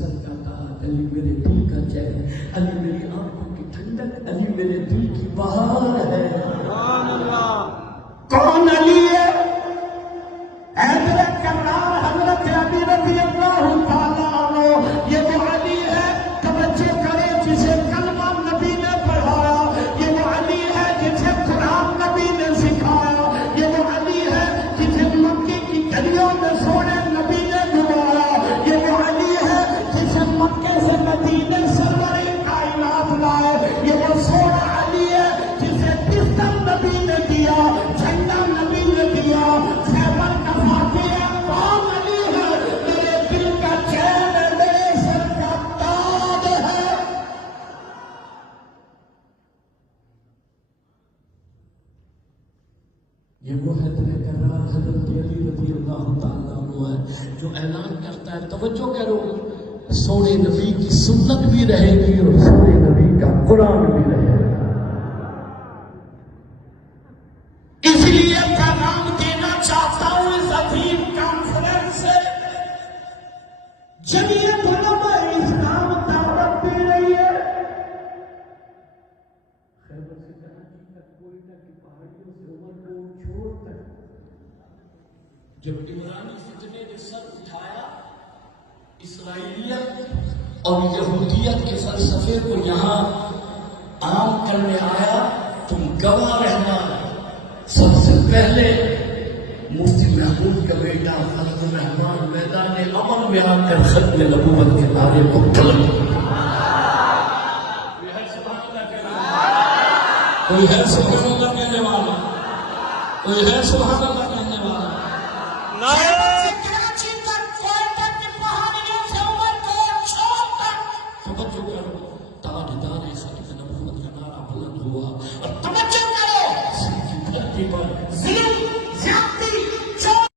سر کا تاج، علی میرے دل کا چین، علی میری آنکھوں کی ٹھنڈک، علی میرے دل کی بہار ہے۔ سبحان اللہ۔ کون علی ہے؟ حیدر کرار حضرت علی رضی اللہ تعالیٰ عنہ، یہ وہ علی ہے، توجہ کرے، جسے کلمہ نبی نے پڑھایا، یہ وہ علی ہے جسے قرآن نبی نے سکھایا، یہ وہ علی ہے جسے مکے کی گلیوں میں سونے نبی نے گھمایا، یہ وہ علی ہے جسے مکے سے مدینے سرور کائنات لائے، یہ وہ سونا علی ہے جسے پستل نبی نے دیا، جھنڈا نبی نے دیا، خیبر کا فاتح ہے۔ کون علی ہے؟ میرے دل کا چین ہے، میرے سر کا تاج ہے۔ یہ وہ حیدر کرار حضرت علی رضی اللہ تعالیٰ عنہ ہے جو اعلان کرتا ہے، توجہ کرو، سونے نبی کی سنت بھی رہے گی اور سونے نبی کا قرآن بھی رہے گا۔ اس لیے پیغام دینا چاہتا ہوں اس عظیم کانفرنس سے، جمعیت علماء اسلام دعوت دے رہی ہے، خیبر سے کراچی تک، کوئٹہ کی پہاڑیوں سے عمر چھوڑ تک، جب عمرانی فتنے نے سر اٹھایا، اسرائیلیت اور یہودیت کے فلسفے کو یہاں عام کرنے آیا، تم گواہ رہنا۔ سب سے پہلے مفتی محمود کا بیٹا فضل الرحمان میدان امن میں آ کر ختم نبوت کے نعرے کو بلند کیا۔ کوئی ہے سبحان اللہ کہنے والا؟ کوئی ہے سبحان اللہ کہنے والا؟ توجہ کرو، تاجدار ختم نبوت کا نعرہ بلند ہوا، اور توجہ کرو، اسی کی دھرتی پر